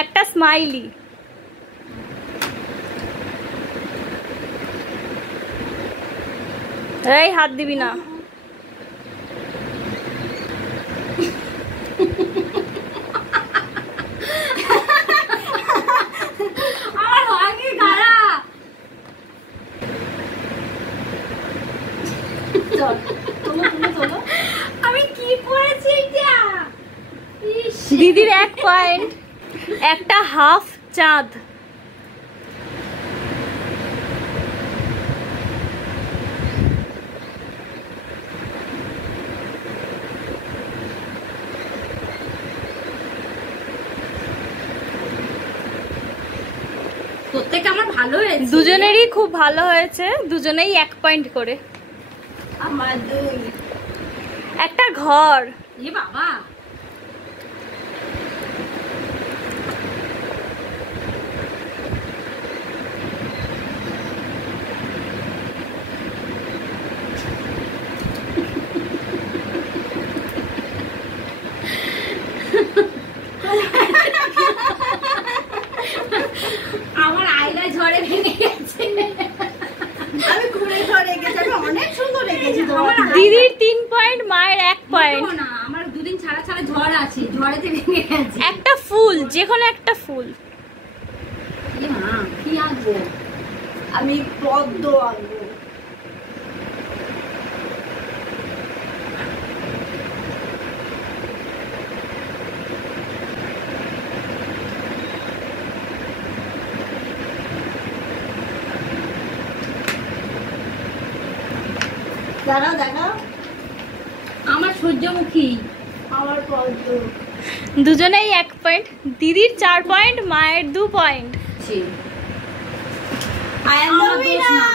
একটা স্মাইলি। এই হাত দিবি না। আমি কি করেছি এটা? দিদির 1 পয়েন্ট। একটা হাফ চাঁদ। প্রত্যেকটা আমার ভালো হয়েছে, দুজনেরই খুব ভালো হয়েছে, দুজনেই 1 পয়েন্ট করে। আমার 2। একটা ঘর। এ বাবা, আমার আয়না ঝড়ে ভেঙে গেছে। আমি ঘুরে ঘরে রেখেছি, আমি অনেক সুন্দর রেখেছি। দিদির 3 পয়েন্ট, মায়ের 1 পয়েন্ট। না, আমার 2 দিন ছাড়া ছাড়া ঝড় আছে, ঝড়েতে ভেঙে গেছে। একটা ফুল, যে কোনো একটা ফুল। এ মা, কি আঁকবো? আমি পদ্ম আঁকবো। দাঁড়াও দাঁড়াও, আমার সূর্যমুখী। আমার পদ্ম। দুজনেই 1 পয়েন্ট। দিদির 4 পয়েন্ট, মায়ের 2 point. I am the winner.